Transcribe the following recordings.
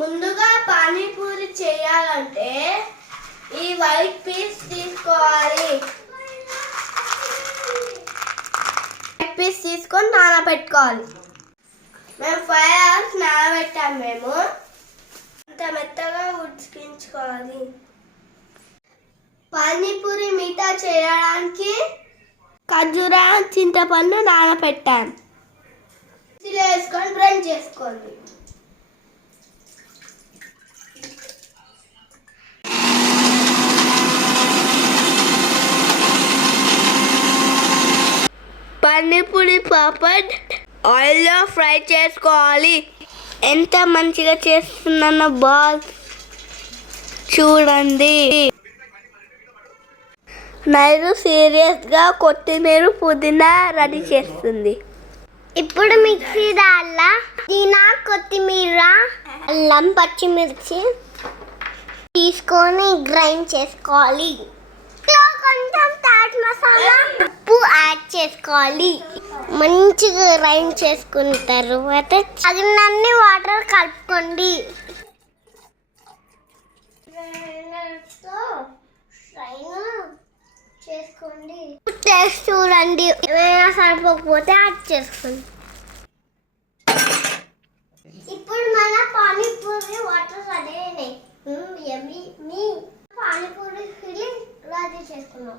ముందుగా పానీపూరి చేయాలంటే ఈ వైట్ పీస్ తీసుకోవాలి. వైట్ పీస్ తీసుకొని నానబెట్టుకోవాలి. మేము ఫైవ్ అవర్స్ నానబెట్టాము మేము. అంత మెత్తగా ఉడికించుకోవాలి. పానీపూరి మిగతా చేయడానికి ఖర్జూరా చింతపండు నానబెట్టాం. వేసుకొని బ్రెండ్ చేసుకోండి. పన్నీపూరి పాపడ్. ఆయిల్లో ఫ్రై చేసుకోవాలి. ఎంత మంచిగా చేస్తున్నానో బాస్. చూడండి. నైరు సీరియస్గా కొత్తిమీర పుదీనా రెడీ చేస్తుంది. ఇప్పుడు మిక్సీ దాల్లా దీనా కొత్తిమీర అల్లం పచ్చిమిర్చి తీసుకొని గ్రైండ్ చేసుకోవాలి. చేసుకోవాలి. మంచిగా గ్రైండ్ చేసుకున్న తర్వాత తగినన్ని వాటర్ కలుపుకోండి. చేసుకోండి. టేస్ట్ చూడండి. ఏమైనా సరిపోకపోతే యాడ్ చేసుకోండి. ఇప్పుడు మన పానీపూరి వాటర్ యమ్మీ మీ పానీపూరి ఫిల్లింగ్ రెడీ చేసుకున్నాం.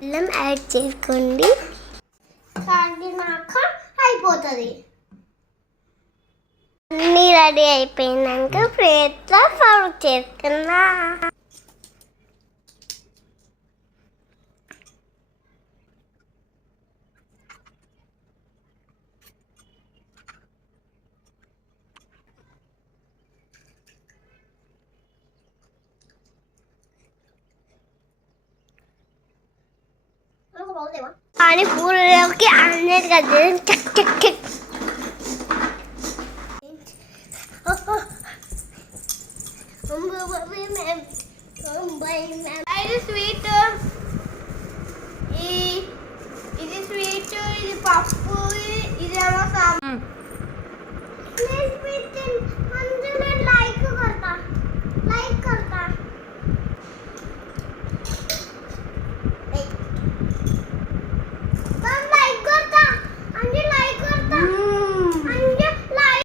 బెల్లం యాడ్ చేసుకోండి. తాగినాక అయిపోతుంది. అన్నీ రెడీ అయిపోయినాక ప్లేట్లో సర్వ్ 아니 그러기 안에가 는 착착착. I'm sweet.